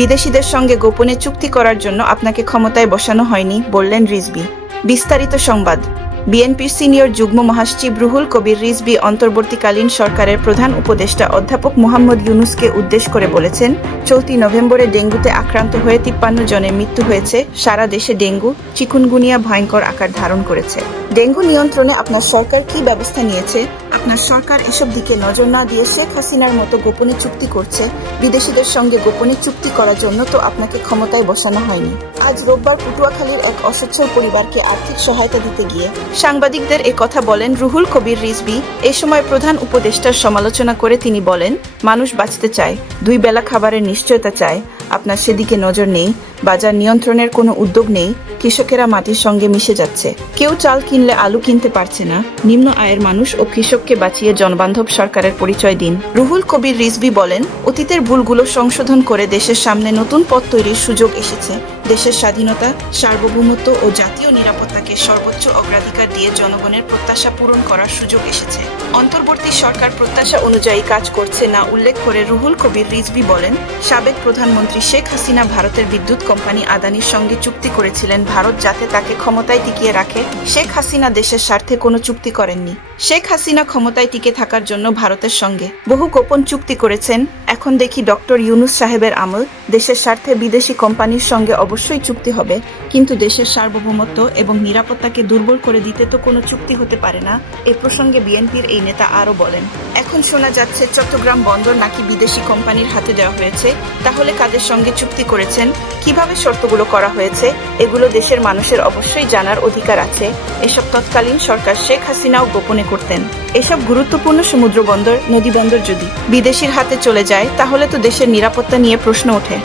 বিদেশিদের সঙ্গে গোপনে চুক্তি করার জন্য আপনাকে ক্ষমতায় বসানো হয়নি, বললেন রিজবি বিস্তারিত সংবাদ। বিএনপির সিনিয়র যুগ্ম মহাসচিব রুহুল কবির রিজবি অন্তর্বর্তীকালীন সরকারের প্রধান উপদেষ্টা অধ্যাপক মোহাম্মদ ইউনুসকে উদ্দেশ্য করে বলেছেন, চলতি নভেম্বরে ডেঙ্গুতে আক্রান্ত হয়ে তিপ্পান্ন জনের মৃত্যু হয়েছে, সারা দেশে ডেঙ্গু, চিকুনগুনিয়া ভয়ঙ্কর আকার ধারণ করেছে। ডেঙ্গু নিয়ন্ত্রণে আপনার সরকার কি ব্যবস্থা নিয়েছে? আপনার সরকার এসব দিকে নজর না দিয়ে শেখ হাসিনার মতো গোপনে চুক্তি করছে। বিদেশিদের সঙ্গে গোপনে চুক্তি করার জন্য তো আপনাকে ক্ষমতায় বসানো হয়নি। আজ রোববার পটুয়াখালীর এক অসচ্ছল পরিবারকে আর্থিক সহায়তা দিতে গিয়ে সাংবাদিকদের এ কথা বলেন রুহুল কবির রিজবি এ সময় প্রধান উপদেষ্টার সমালোচনা করে তিনি বলেন, মানুষ বাঁচতে চায়, দুই বেলা খাবারের নিশ্চয়তা চায়। আপনার সেদিকে নজর নেই, বাজার নিয়ন্ত্রণের কোনো উদ্যোগ নেই, কৃষকেরা মাটির সঙ্গে মিশে যাচ্ছে। কেউ চাল কিনলে আলু কিনতে পারছে না। নিম্ন আয়ের মানুষ ও কৃষককে বাঁচিয়ে জনবান্ধব সরকারের পরিচয় দিন। রুহুল কবির রিজবি বলেন, অতীতের ভুলগুলো সংশোধন করে দেশের সামনে নতুন পথ তৈরির সুযোগ এসেছে। দেশের স্বাধীনতা, সার্বভৌমত্ব ও জাতীয় নিরাপত্তাকে সর্বোচ্চ অগ্রাধিকার দিয়ে জনগণের প্রত্যাশা পূরণ করার সুযোগ এসেছে। অন্তর্বর্তী সরকার প্রত্যাশা অনুযায়ী কাজ করছে না উল্লেখ করে রুহুল কবির রিজবি বলেন, সাবেক প্রধানমন্ত্রী শেখ হাসিনা ভারতের বিদ্যুৎ কোম্পানি আদানির সঙ্গে চুক্তি করেছিলেন। ভারত যাতে তাকে ক্ষমতায় টিকিয়ে রাখে, শেখ হাসিনা দেশের স্বার্থে কোনো চুক্তি করেননি। শেখ হাসিনা ক্ষমতায় টিকে থাকার জন্য ভারতের সঙ্গে বহু গোপন চুক্তি করেছেন। এখন দেখি ডক্টর ইউনুস সাহেবের আমল। দেশের স্বার্থে বিদেশি কোম্পানির সঙ্গে অবশ্যই চুক্তি হবে, কিন্তু দেশের সার্বভৌমত্ব এবং নিরাপত্তাকে দুর্বল করে দিতে তো কোনো চুক্তি হতে পারে না, এ প্রসঙ্গে বিএনপির এই নেতা আরও বলেন। এখন শোনা যাচ্ছে, চট্টগ্রাম বন্দর নাকি বিদেশি কোম্পানির হাতে দেওয়া হয়েছে, তাহলে কাদের সঙ্গে চুক্তি করেছেন, কীভাবে শর্তগুলো করা হয়েছে, এগুলো দেশের মানুষের অবশ্যই জানার অধিকার আছে, এসব তৎকালীন সরকার শেখ হাসিনাও গোপনে করতেন। এসব গুরুত্বপূর্ণ সমুদ্র বন্দর, নদী বন্দর যদি বিদেশির হাতে চলে যায়, তাহলে তো দেশের নিরাপত্তা নিয়ে প্রশ্ন ওঠে।